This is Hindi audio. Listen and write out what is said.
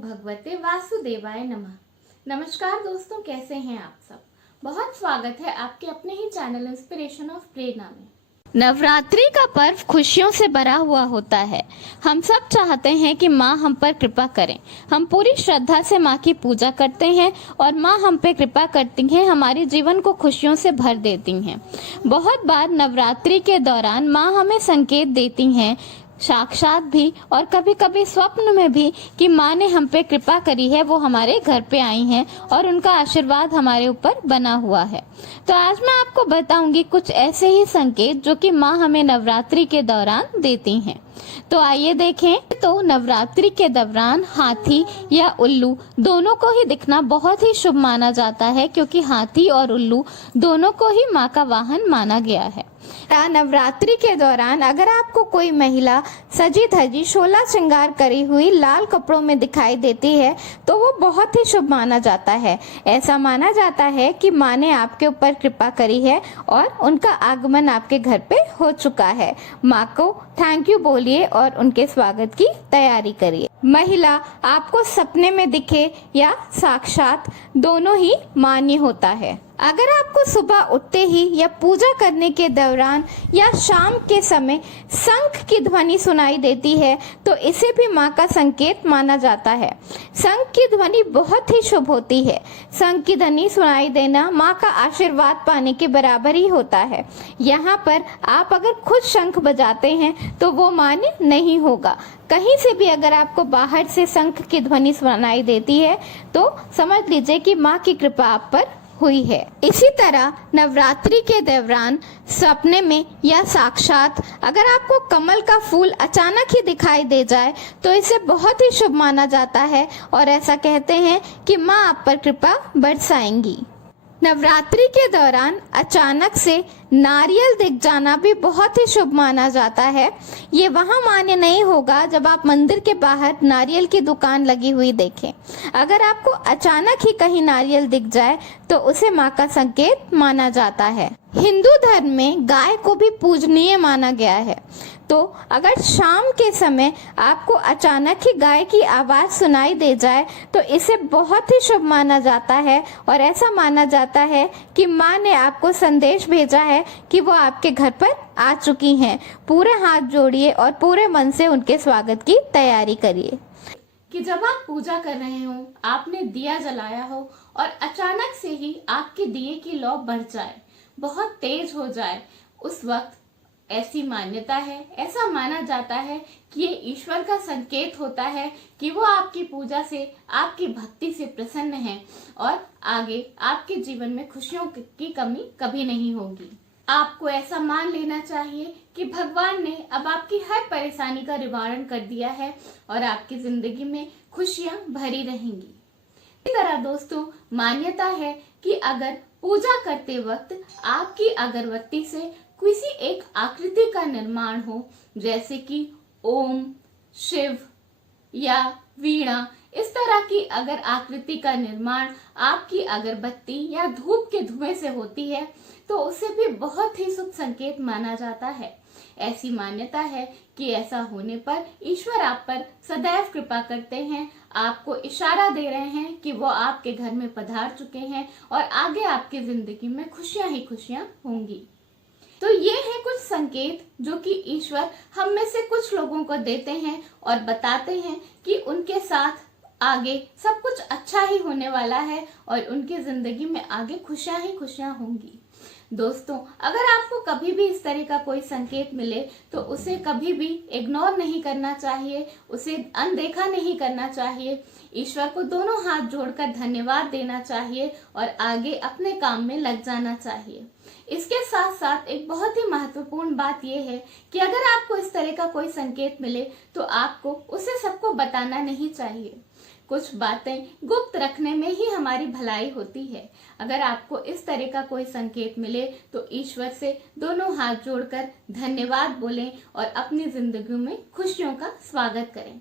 भगवते वासुदेवाय नमः। नमस्कार दोस्तों, कैसे हैं आप सब। बहुत स्वागत है आपके अपने ही चैनल इंस्पिरेशन ऑफ प्रेरणा में। नवरात्रि का पर्व खुशियों से भरा हुआ होता है। हम सब चाहते हैं कि माँ हम पर कृपा करें। हम पूरी श्रद्धा से माँ की पूजा करते हैं और माँ हम पे कृपा करती हैं, हमारे जीवन को खुशियों से भर देती हैं। बहुत बार नवरात्रि के दौरान माँ हमें संकेत देती हैं, साक्षात भी और कभी कभी स्वप्न में भी, कि माँ ने हम पे कृपा करी है, वो हमारे घर पे आई हैं और उनका आशीर्वाद हमारे ऊपर बना हुआ है। तो आज मैं आपको बताऊंगी कुछ ऐसे ही संकेत जो कि माँ हमें नवरात्रि के दौरान देती हैं। तो आइए देखें। तो नवरात्रि के दौरान हाथी या उल्लू दोनों को ही दिखना बहुत ही शुभ माना जाता है, क्योंकि हाथी और उल्लू दोनों को ही माँ का वाहन माना गया है। नवरात्रि के दौरान अगर आपको कोई महिला सजी धजी 16 श्रृंगार करी हुई लाल कपड़ों में दिखाई देती है तो वो बहुत ही शुभ माना जाता है। ऐसा माना जाता है कि माँ ने आपके ऊपर कृपा करी है और उनका आगमन आपके घर पे हो चुका है। माँ को थैंक यू बोलिए और उनके स्वागत की तैयारी करिए। महिला आपको सपने में दिखे या साक्षात, दोनों ही मान्य होता है। अगर आपको सुबह उठते ही या पूजा करने के दौरान या शाम के समय शंख की ध्वनि सुनाई देती है तो इसे भी माँ का संकेत माना जाता है। शंख की ध्वनि बहुत ही शुभ होती है। शंख की ध्वनि सुनाई देना माँ का आशीर्वाद पाने के बराबर ही होता है। यहाँ पर आप अगर खुद शंख बजाते हैं तो वो मान्य नहीं होगा। कहीं से भी अगर आपको बाहर से शंख की ध्वनि सुनाई देती है तो समझ लीजिए कि माँ की कृपा आप पर हुई है। इसी तरह नवरात्रि के दौरान सपने में या साक्षात अगर आपको कमल का फूल अचानक ही दिखाई दे जाए तो इसे बहुत ही शुभ माना जाता है और ऐसा कहते हैं कि माँ आप पर कृपा बरसाएंगी। नवरात्रि के दौरान अचानक से नारियल दिख जाना भी बहुत ही शुभ माना जाता है। ये वहाँ मान्य नहीं होगा जब आप मंदिर के बाहर नारियल की दुकान लगी हुई देखें। अगर आपको अचानक ही कहीं नारियल दिख जाए तो उसे माँ का संकेत माना जाता है। हिंदू धर्म में गाय को भी पूजनीय माना गया है, तो अगर शाम के समय आपको अचानक ही गाय की आवाज सुनाई दे जाए तो इसे बहुत ही शुभ माना जाता है और ऐसा माना जाता है कि माँ ने आपको संदेश भेजा है कि वो आपके घर पर आ चुकी हैं। पूरे हाथ जोड़िए और पूरे मन से उनके स्वागत की तैयारी करिए। कि जब आप पूजा कर रहे हो, आपने दिया जलाया हो और अचानक से ही आपके दिए की लौ बढ़ जाए, बहुत तेज हो जाए, उस वक्त ऐसी मान्यता है, ऐसा माना जाता है कि ये ईश्वर का संकेत होता है कि वो आपकी पूजा से, आपकी भक्ति से प्रसन्न है और आगे आपके जीवन में खुशियों की कमी कभी नहीं होगी। आपको ऐसा मान लेना चाहिए कि भगवान ने अब आपकी हर परेशानी का निवारण कर दिया है और आपकी जिंदगी में खुशियां भरी रहेंगी। इसी तरह दोस्तों, मान्यता है कि अगर पूजा करते वक्त आपकी अगरबत्ती से किसी एक आकृति का निर्माण हो, जैसे कि ओम, शिव या वीणा, इस तरह की अगर आकृति का निर्माण आपकी अगरबत्ती या धूप के धुएं से होती है तो उसे भी बहुत ही शुभ संकेत माना जाता है। ऐसी मान्यता है कि ऐसा होने पर ईश्वर आप पर सदैव कृपा करते हैं, आपको इशारा दे रहे हैं कि वो आपके घर में पधार चुके हैं और आगे आपकी जिंदगी में खुशियां ही खुशियां होंगी। तो ये है कुछ संकेत जो कि ईश्वर हम में से कुछ लोगों को देते हैं और बताते हैं कि उनके साथ आगे सब कुछ अच्छा ही होने वाला है और उनकी जिंदगी में आगे खुशियां ही खुशियां होंगी। दोस्तों, अगर आपको कभी भी इस तरह का कोई संकेत मिले तो उसे कभी भी इग्नोर नहीं करना चाहिए, उसे अनदेखा नहीं करना चाहिए। ईश्वर को दोनों हाथ जोड़कर धन्यवाद देना चाहिए और आगे अपने काम में लग जाना चाहिए। इसके साथ साथ एक बहुत ही महत्वपूर्ण बात यह है कि अगर आपको इस तरह का कोई संकेत मिले तो आपको उसे सबको बताना नहीं चाहिए। कुछ बातें गुप्त रखने में ही हमारी भलाई होती है। अगर आपको इस तरह का कोई संकेत मिले तो ईश्वर से दोनों हाथ जोड़कर धन्यवाद बोलें और अपनी जिंदगी में खुशियों का स्वागत करें।